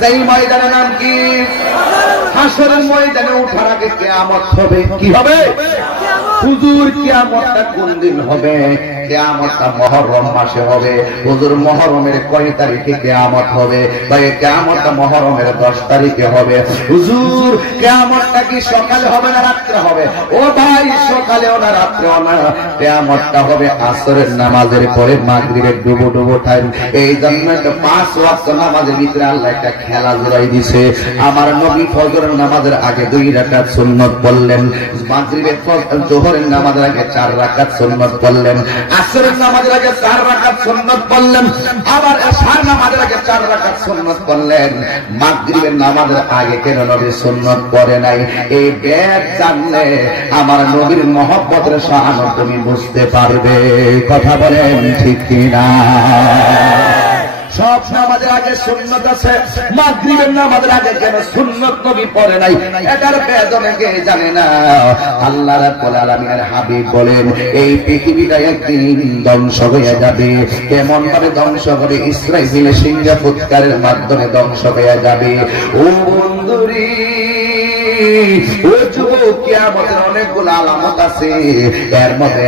যেই ময়দানের নাম কি? হাসরের ময়দানে ওঠার আগে কিয়ামত হবে। কি হবে? হুজুর কিয়ামতটা কোন দিন হবে? কিয়ামতটা মুহররম মাসে হবে। হুজুর মুহররমের কয় তারিখে কিয়ামত হবে? ভাই কিয়ামতটা মুহররমের 10 তারিখে হবে। হুজুর কিয়ামতটা কি সকালে হবে না রাত্রে হবে? ও ভাই সকালেও না রাত্রেও না, কিয়ামতটা হবে আসরের নামাজের পরে মাগরিবের ডুবো টাইম। এই জন্য 5 ওয়াক্ত নামাজের ভিতরে আল্লাহ একটা খেলা জড়াই দিয়েছে। আমার নবী ফজরের নামাজের আগে 2 রাকাত সুন্নাত পড়লেন, মাগরিবের জোহরের নামাজের আগে 4 রাকাত সুন্নাত পড়লেন, আসরের নামাজের আগে 4 রাকাত সুন্নাত পড়লেন, আবার এশার নামাজের আগে 4 রাকাত সুন্নাত পড়লেন। মাগরিবের নামাজের আগে কেন নবী সুন্নাত পড়ে নাই? এই ব্যাগ জানলে আমার নবীর মহব্বতের শান তুমি বুঝতে পারবে। কথা বলেন ঠিক কিনা? সব নামাজের আগে সুন্নাত আছে, মাগরিবের নামাজের আগে কেন সুন্নাত নবী পড়ে নাই? এটার বেদনে কে জানে না। আল্লাহ রাব্বুল আলামিনের হাবিব বলেন, এই পৃথিবীটা একদিন ধ্বংস হয়ে যাবে। কেমন ভাবে ধ্বংস হবে? ইসরাঈলের সিংহ ফুৎকারের মাধ্যমে ধ্বংস হয়ে যাবে। ও বন্ধুরি, ও যুবক, কিয়ামতের অনেকগুলো আলামত আছে, এর মধ্যে